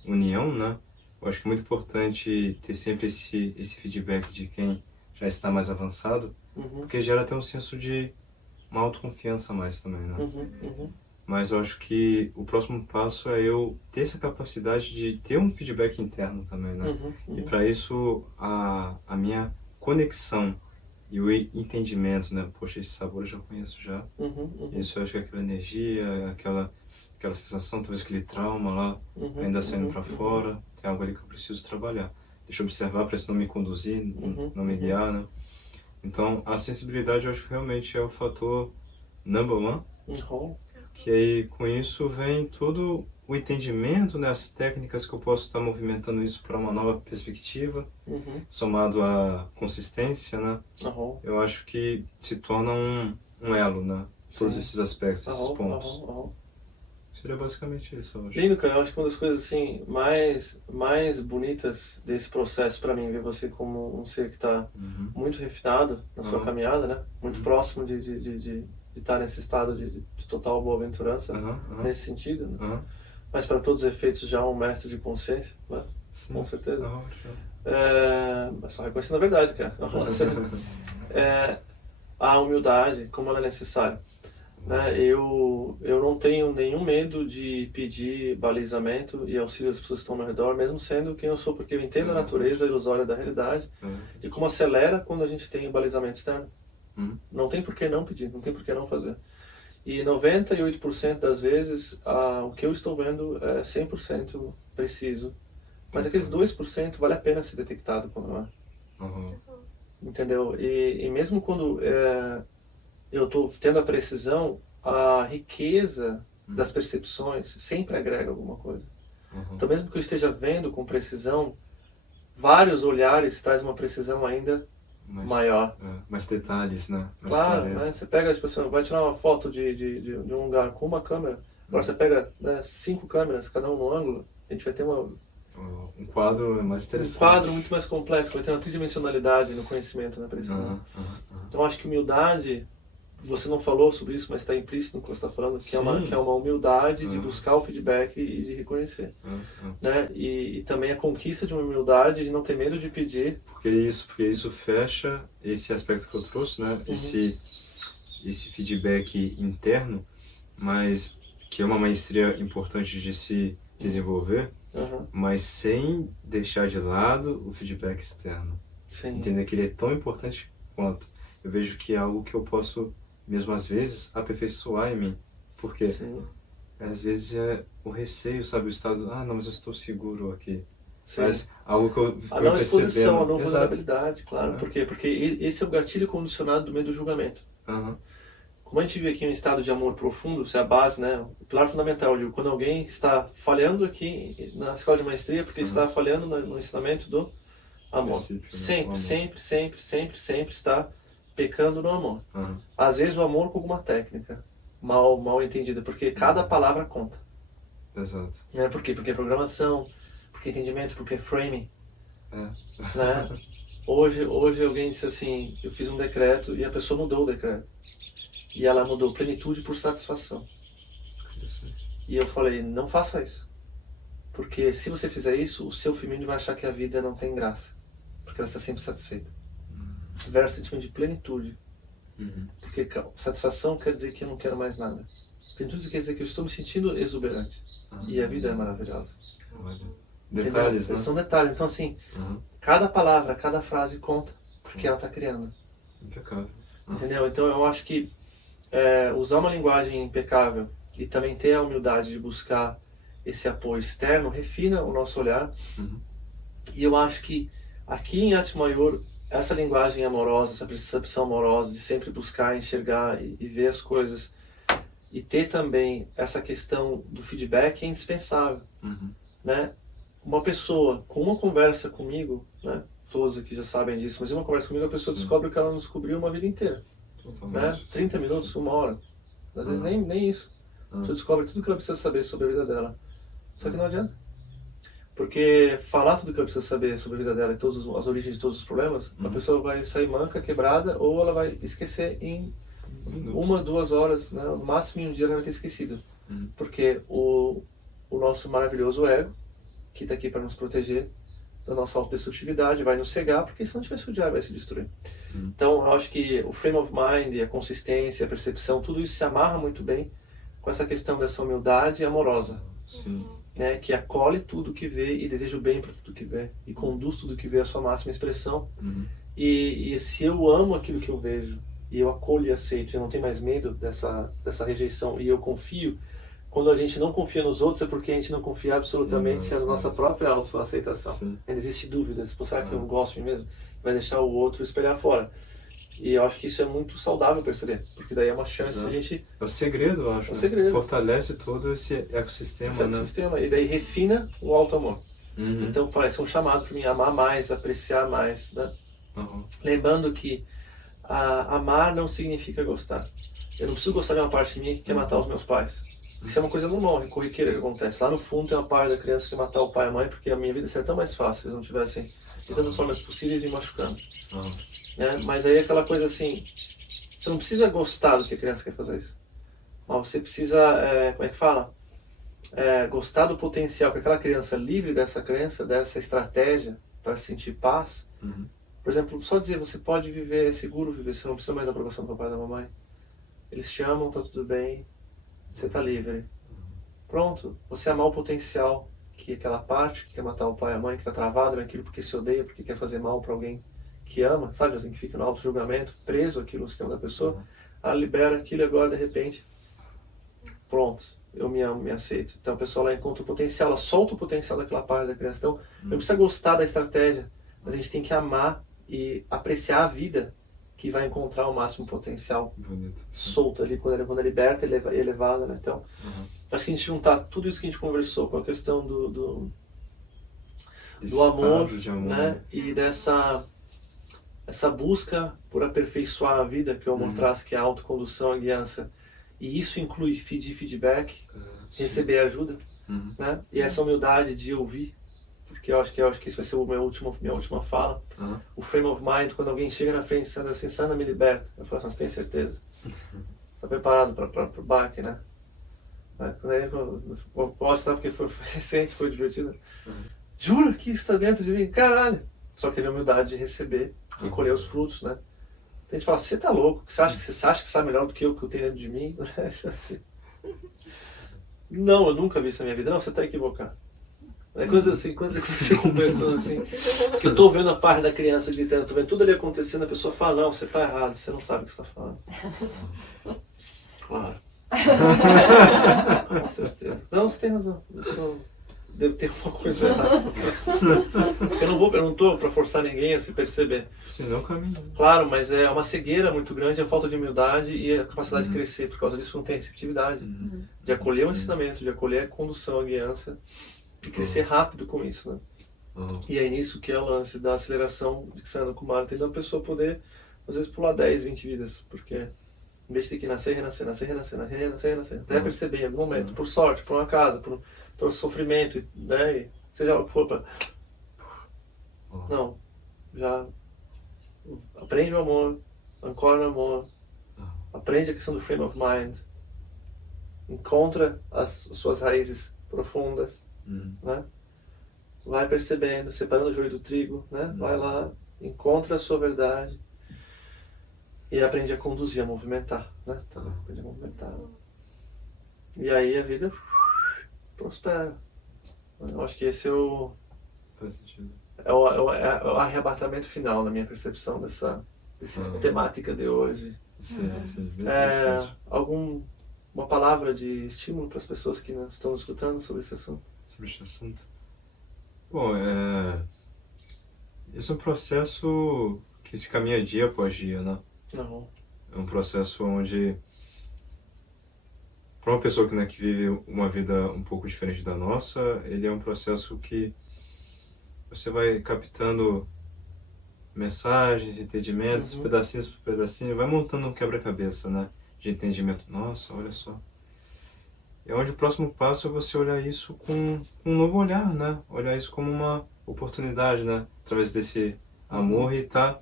união, né? Eu acho que é muito importante ter sempre esse feedback de quem já está mais avançado, porque gera até um senso de uma autoconfiança a mais também, né? Mas eu acho que o próximo passo é eu ter essa capacidade de ter um feedback interno também, né? E para isso, a minha conexão e o entendimento, né? Poxa, esse sabor eu já conheço já. Isso eu acho que é aquela energia, aquela sensação, talvez aquele trauma lá, ainda saindo para fora, tem algo ali que eu preciso trabalhar. Deixa eu observar para isso não me conduzir, não me guiar, né? Então, a sensibilidade eu acho que realmente é o fator number one. Que aí, com isso, vem todo o entendimento, né, as técnicas que eu posso estar movimentando isso para uma nova perspectiva, somado à consistência, né? Eu acho que se torna um elo, né? Todos esses aspectos, esses pontos. Seria basicamente isso, eu acho. Lindo, cara. Eu acho que uma das coisas assim, mais bonitas desse processo para mim, ver você como um ser que está muito refinado na sua caminhada, né? Muito próximo de estar nesse estado de total boa-aventurança, nesse sentido, né? Mas para todos os efeitos já um mestre de consciência, né? Com certeza. É só reconhecendo a verdade, cara. A humildade, como ela é necessária. Né? Eu não tenho nenhum medo de pedir balizamento e auxílio às pessoas que estão ao meu redor, mesmo sendo quem eu sou, porque eu entendo a natureza ilusória da realidade e como acelera quando a gente tem o balizamento externo. Não tem por que não pedir, não tem por que não fazer. E 98% das vezes, o que eu estou vendo é 100% preciso. Mas aqueles 2% vale a pena ser detectado quando não é. Entendeu? E mesmo quando eu estou tendo a precisão, a riqueza das percepções sempre agrega alguma coisa. Então mesmo que eu esteja vendo com precisão, vários olhares traz uma precisão ainda maior. Mais detalhes, né? Mais claro, né? Você pega, tipo assim, vai tirar uma foto de um lugar com uma câmera, agora você pega 5 câmeras, cada um no ângulo, a gente vai ter um quadro mais interessante. Um quadro muito mais complexo, vai ter uma tridimensionalidade no conhecimento, na precisão. Então acho que humildade, você não falou sobre isso, mas está implícito no que você está falando, que é uma humildade de buscar o feedback e de reconhecer. Né? E também a conquista de uma humildade de não ter medo de pedir. Porque isso fecha esse aspecto que eu trouxe, né? Esse feedback interno, mas que é uma maestria importante de se desenvolver, mas sem deixar de lado o feedback externo. Entender que ele é tão importante quanto. Eu vejo que é algo que eu posso, mesmo às vezes, aperfeiçoar em mim. Porque às vezes é o receio, sabe? O estado, não, mas eu estou seguro aqui. Mas algo que eu a não exposição, a não vulnerabilidade, claro. Por quê? Porque esse é o gatilho condicionado do medo do julgamento. Como a gente vive aqui em um estado de amor profundo, isso é a base, né? O pilar fundamental. Quando alguém está falhando aqui na escola de maestria, porque está falhando no ensinamento do amor. Sempre está pecando no amor. Às vezes o amor com alguma técnica mal entendida, porque cada palavra conta. Exato. Por quê? Porque é programação, porque é entendimento, porque é framing. Né? Hoje alguém disse assim, eu fiz um decreto e a pessoa mudou o decreto. E ela mudou plenitude por satisfação. E eu falei, não faça isso. Porque se você fizer isso, o seu feminino vai achar que a vida não tem graça. Porque ela está sempre satisfeita. Verso sentimento de plenitude. Porque satisfação quer dizer que eu não quero mais nada. Plenitude quer dizer que eu estou me sentindo exuberante. E a vida é maravilhosa. Detalhes, né? São detalhes. Então, assim, cada palavra, cada frase conta. Porque ela está criando. Impecável. Entendeu? Então, eu acho que usar uma linguagem impecável e também ter a humildade de buscar esse apoio externo refina o nosso olhar. E eu acho que aqui em Arte Maior, essa linguagem amorosa, essa percepção amorosa de sempre buscar, enxergar e ver as coisas e ter também essa questão do feedback é indispensável. Né? Uma pessoa com uma conversa comigo, né? Todos aqui já sabem disso, mas uma conversa comigo a pessoa descobre que ela não descobriu uma vida inteira. Né? 30 minutos, 1 hora. Às vezes nem isso. Você descobre tudo que ela precisa saber sobre a vida dela. Só que não adianta. Porque falar tudo que ela precisa saber sobre a vida dela e todas as origens de todos os problemas, a pessoa vai sair manca, quebrada, ou ela vai esquecer em 1, 2 horas, né? No máximo em um dia ela vai ter esquecido. Porque o nosso maravilhoso ego, que está aqui para nos proteger da nossa autodestrutividade, vai nos cegar, porque se não tiver esse diabo vai se destruir. Então eu acho que o frame of mind, a consistência, a percepção, tudo isso se amarra muito bem com essa questão dessa humildade amorosa. Né, que acolhe tudo que vê e deseja o bem para tudo que vê e conduz tudo que vê à sua máxima expressão. E se eu amo aquilo que eu vejo e eu acolho e aceito, eu não tenho mais medo dessa rejeição e eu confio, quando a gente não confia nos outros é porque a gente não confia absolutamente na nossa própria autoaceitação. Ainda existe dúvida, será que eu gosto de mim mesmo? Vai deixar o outro espelhar fora. E eu acho que isso é muito saudável perceber, porque daí é uma chance de a gente... É o segredo, eu acho. É o segredo. Fortalece todo esse ecossistema, E daí refina o auto-amor. Então parece um chamado para mim amar mais, apreciar mais, né? Lembrando que amar não significa gostar. Eu não preciso gostar de uma parte de mim que quer matar os meus pais. Isso é uma coisa normal, corriqueira que acontece. Lá no fundo tem uma parte da criança que quer matar o pai e a mãe porque a minha vida seria tão mais fácil se eles não tivessem de tantas formas possíveis me machucando. Né? Mas aí é aquela coisa assim, você não precisa gostar do que a criança quer fazer isso. Mas você precisa, como é que fala? Gostar do potencial que aquela criança livre dessa crença, dessa estratégia para sentir paz. Por exemplo, só dizer, você pode viver, é seguro viver, você não precisa mais da aprovação do papai e da mamãe. Eles te amam, tá tudo bem, você tá livre. Pronto, você amar o potencial que aquela parte que quer matar o pai e a mãe, que está travado naquilo porque se odeia, porque quer fazer mal para alguém que ama, sabe, assim, que fica no auto-julgamento, preso aquilo no sistema da pessoa, ela libera aquilo e agora, de repente, pronto, eu me amo, me aceito. Então a pessoa ela encontra o potencial, ela solta o potencial daquela parte da criança. Então, não precisa gostar da estratégia, mas a gente tem que amar e apreciar a vida que vai encontrar o máximo potencial solto ali, quando é liberta e elevada, né? Então, acho que a gente juntar tudo isso que a gente conversou com a questão do amor, né? E essa busca por aperfeiçoar a vida que o amor traz, que é a autocondução, a guiança, e isso inclui feedback, receber ajuda, né? E essa humildade de ouvir, porque eu acho que isso vai ser minha última fala. O frame of mind, quando alguém chega na frente e diz assim, Sandra, me liberta, eu falo, você tem certeza? Está preparado para o baque, né? Vou mostrar porque foi recente, foi divertido. Jura que isso está dentro de mim? Caralho! Só que teve a humildade de receber e colher os frutos, né? Então a gente fala, você tá louco? Você acha que sabe melhor do que eu tenho dentro de mim? Não, eu nunca vi isso na minha vida. Não, você tá equivocado. É coisa assim, quando você conversa com pessoas assim, que eu tô vendo a parte da criança gritando, tô vendo tudo ali acontecendo, a pessoa fala, não, você tá errado, você não sabe o que você tá falando. Claro. Com certeza. Não, você tem razão. Devo ter uma coisa errada. Eu não estou para forçar ninguém a se perceber. Senão caminho. Claro, mas é uma cegueira muito grande, a falta de humildade e a capacidade de crescer. Por causa disso não tem receptividade. De acolher o ensinamento, de acolher a condução, a guiança e crescer rápido com isso, né? E é nisso que é o lance da aceleração de que você anda com o Marta, da pessoa poder, às vezes, pular 10, 20 vidas. Porque em vez de ter que nascer, renascer, até perceber em algum momento, por sorte, por um acaso, por todo sofrimento, né? Seja o que for, não, já aprende o amor, ancora o amor, aprende a questão do frame of mind, encontra as suas raízes profundas, né? Vai percebendo, separando o joio do trigo, né? Vai lá, encontra a sua verdade e aprende a conduzir, a movimentar, né? Então, aprende a movimentar. E aí a vida prospera. Eu acho que esse é o... Faz sentido. É o arrebatamento final, na minha percepção, dessa temática de hoje. Sim, bem interessante. Uma palavra de estímulo para as pessoas que estão escutando sobre esse assunto? Sobre esse assunto? Bom, esse é um processo que se caminha dia após dia, né? Não. É um processo onde, para uma pessoa que vive uma vida um pouco diferente da nossa, ele é um processo que você vai captando mensagens, entendimentos, pedacinhos por pedacinho, vai montando um quebra-cabeça, né? De entendimento. Nossa, olha só. É onde o próximo passo é você olhar isso com um novo olhar, né? Olhar isso como uma oportunidade, né? Através desse amor e tá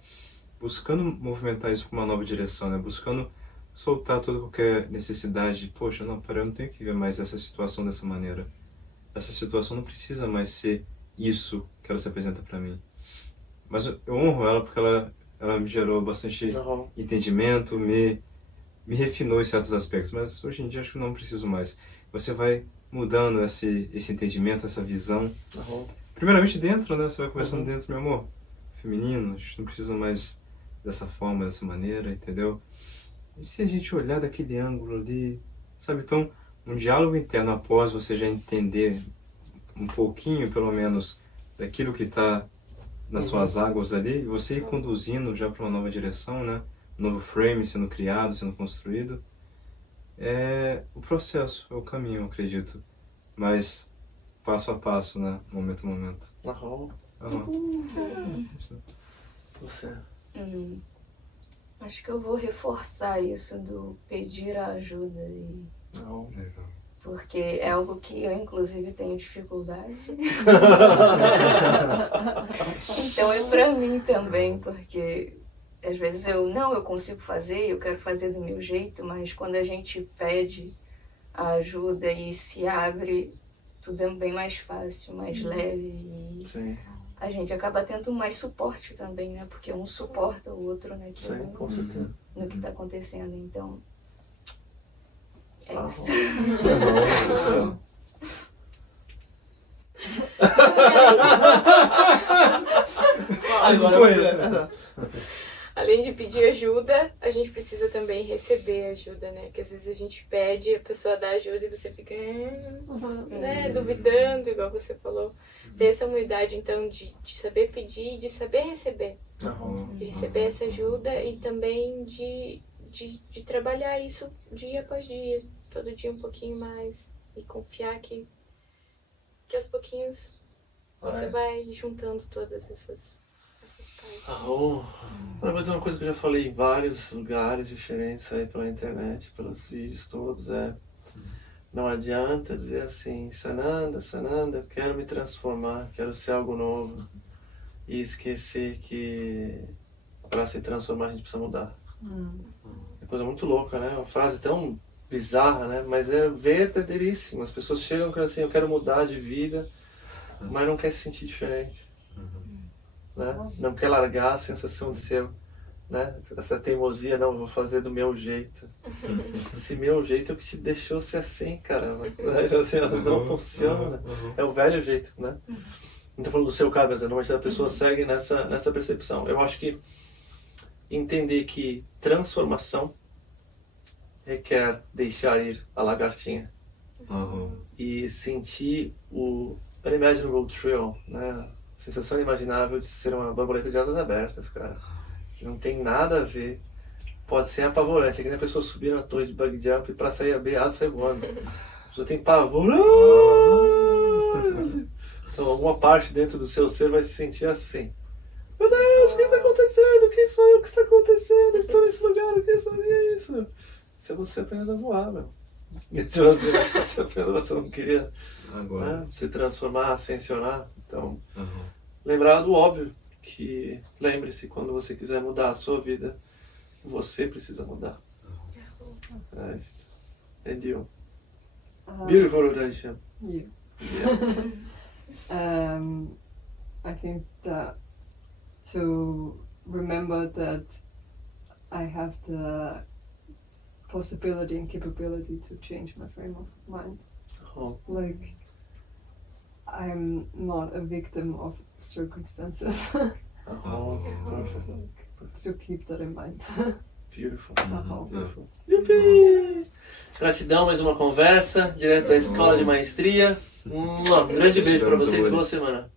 buscando movimentar isso para uma nova direção, né? Buscando soltar toda qualquer necessidade de, poxa, não, peraí, eu não tenho que ver mais essa situação dessa maneira. Essa situação não precisa mais ser isso que ela se apresenta para mim. Mas eu honro ela porque ela me gerou bastante entendimento, me refinou em certos aspectos, mas hoje em dia acho que não preciso mais. Você vai mudando esse entendimento, essa visão. Primeiramente dentro, né? Você vai conversando dentro, meu amor, feminino, a gente não precisa mais dessa forma, dessa maneira, entendeu? E se a gente olhar daquele ângulo ali, sabe? Então, um diálogo interno após você já entender um pouquinho, pelo menos, daquilo que está nas suas águas ali, e você ir conduzindo já para uma nova direção, né? Um novo frame sendo criado, sendo construído. É o processo, é o caminho, eu acredito. Mas passo a passo, né? Momento a momento. Você? Acho que eu vou reforçar isso do pedir a ajuda. Legal. Porque é algo que eu, inclusive, tenho dificuldade. Então é pra mim também, porque às vezes eu consigo fazer, eu quero fazer do meu jeito, mas quando a gente pede a ajuda e se abre, tudo é bem mais fácil, mais leve. E a gente acaba tendo mais suporte também, né? Porque um suporta o outro, né? Com certeza. No que está acontecendo, então... É isso. Além de pedir ajuda, a gente precisa também receber ajuda, né? Que às vezes a gente pede, a pessoa dá ajuda e você fica né, duvidando, igual você falou. Ter essa humildade, então, de saber pedir e de saber receber. De receber essa ajuda e também de trabalhar isso dia após dia. Todo dia um pouquinho mais e confiar que aos pouquinhos você vai juntando todas essas partes. Vou dizer uma coisa que eu já falei em vários lugares diferentes aí pela internet, pelos vídeos todos, não adianta dizer assim, Sananda, eu quero me transformar, quero ser algo novo, e esquecer que para se transformar a gente precisa mudar. É coisa muito louca, né? Uma frase tão bizarra, né? Mas é verdadeiríssima. As pessoas chegam e assim, eu quero mudar de vida, mas não quer se sentir diferente. Né? Não quer largar a sensação de ser, né? Essa teimosia, não, vou fazer do meu jeito. Esse meu jeito é o que te deixou ser assim, caramba. Assim, não funciona. É o velho jeito, né? Não tô falando do seu caso, mas normalmente a pessoa segue nessa percepção. Eu acho que entender que transformação requer deixar ir a lagartinha e sentir o unimaginable thrill, né? A sensação inimaginável de ser uma borboleta de asas abertas, cara, que não tem nada a ver, pode ser apavorante, é que nem a pessoa subir na torre de bug jump e pra sair a asa sai voando, a pessoa tem pavor, então alguma parte dentro do seu ser vai se sentir assim. Meu Deus, o que está acontecendo? Quem sou eu? O que está acontecendo? Estou nesse lugar, o que é isso? Se você aprendendo a voar, meu. Se você aprendendo, você não queria se transformar, ascensionar. Então, lembrar do óbvio, que lembre-se, quando você quiser mudar a sua vida, você precisa mudar. And you. Beautiful rotation. Yeah. I think that to remember that I have the possibility and capability to change my frame of mind. Like, I'm not a victim of circumstances. To keep that in mind. Beautiful. Beautiful. Yupi! Gratidão, mais uma conversa, direto da Escola de Maestria. Grande beijo para vocês, boa semana.